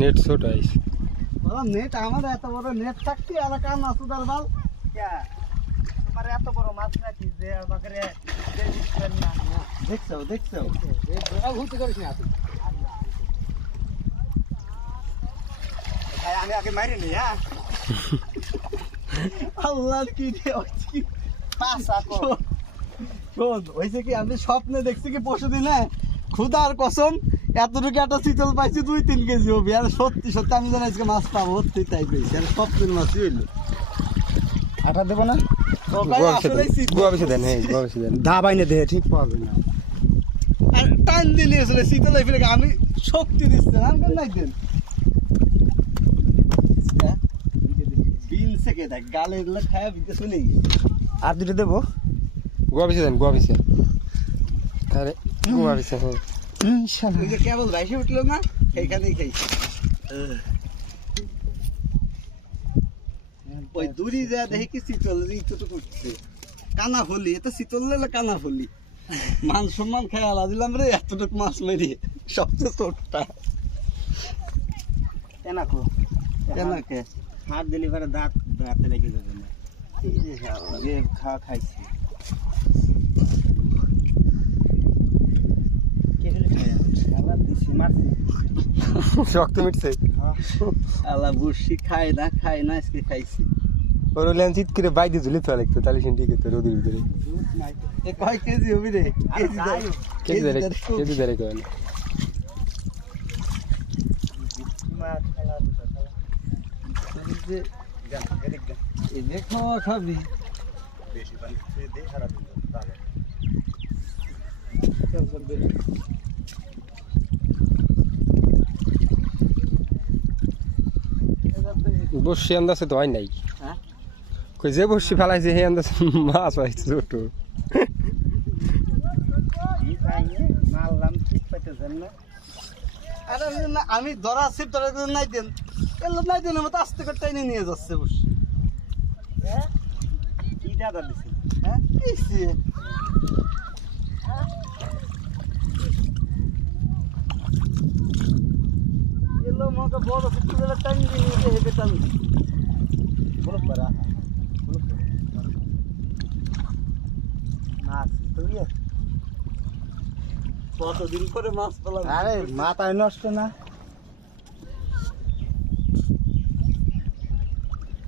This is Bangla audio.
নেট আইস বললাম নেট আমার এত বড় নেট থাকতে এলাকা মাসুদার বাল। তোমার এত বড় মাছ নাকি যে আমাকে দেখছ দেখছ? ভূতি করিস না আমি আগে মারি নি হ্যাঁ? আল্লাহ কি হয়েছে কি আমি স্বপ্নে দেখছি কি পরশু দিনে ক্ষুদার কসম এতটুকু একটা শীতল পাইছি দুই তিন কেজি হবে। আর সত্যি সত্যি আমি জানি আজকে মাছ পাবো সত্যি তাই পেয়েছি আর স্বপ্নের মাছই হইল। আটা দেবো না? হ্যাঁ গোয়া পিছে দেন। দা বাইনে দে ঠিক পাবে না। আর টান দিলি আসলে শীতল ফিরে আমি শক্তি দিচ্ছে না আমি নাই দেন? থেকে দেখ গালে এগুলো খায়া বিতে শুনে আর দুটো দেবো? গোয়া পিছে দেন গোয়া পিছে আরে গোয়া পিছে হ্যাঁ। কেবল ভাইসে উঠল না সেইখানেই খাইছি ওই দূরি যা দেখি কি শীতল ইতটুকু করছে কানা ফলি এত শীতল লেলে কানা ফলি। মান সম্মান খাই আলা দিলাম রে এতটুকু মাছ মেরি সবচেয়ে ছোটটা কেনাকো কেনাকে হাত দিলে পরে দাঁত দাঁতে লেগে যাবে না খাওয়া খাইছি আবার দিছি মারছি। শক্ত মিটছে। আলা বুসি খাই না খাই না আজকে খাইছি। ওর লেন চিত করে বাইরে ঝুলে তো লাগতো তাহলে সেন ঠিক হতো রোদের ভিতরে। কয় কেজি হবি রে? কেজি ধরে কেজি ধরে কেন মাছ খেলা দুটো খেলা এই যে যান এদিক যান এই যে খাওয়া খাবি বেশি পানি খেয়ে দে সারা দিন তাহলে বসি আন্দাজে তো হয় নাই। হ্যাঁ? কই যে বসি ফেলাইছে সেই আন্দাজে মাছ পাইছে ছোট। কি ঠিক পাইতেছেন না আমি ধরা শিব ধরা নাই দেন। এলো নাই দেন মতো আস্তে করে টাইনে নিয়ে যাচ্ছে বস। হ্যাঁ? কি দাদা দিছি হ্যাঁ দিয়ে নিয়ে যেয়ে হেঁটে টান। বলো পারা বলো মাছ তুই কতদিন পরে মাছ পেলাম আরে, মাথায় নষ্ট না।